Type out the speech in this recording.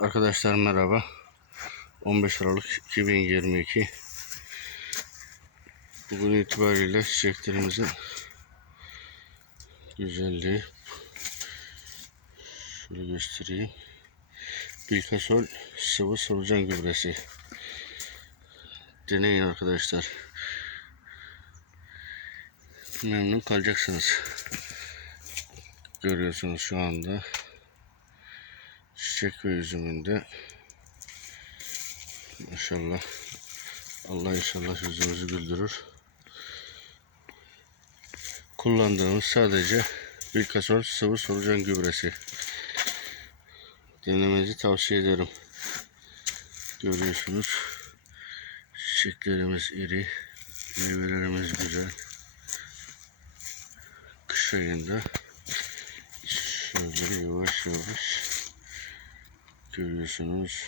Arkadaşlar merhaba. 15 Aralık 2022. Bugün itibariyle çiçeklerimizin güzelliği şöyle göstereyim. Bilkasol sıvı solucan gübresi. Deneyin arkadaşlar. Memnun kalacaksınız. Görüyorsunuz şu anda çiçek ve üzümünde maşallah Allah inşallah yüzümüzü güldürür. Kullandığımız sadece bir kasol sıvı solucan gübresi. Denemenizi tavsiye ederim. Görüyorsunuz. Çiçeklerimiz iri, meyvelerimiz güzel. Kış ayında şöyle yavaş yavaş görüyorsunuz.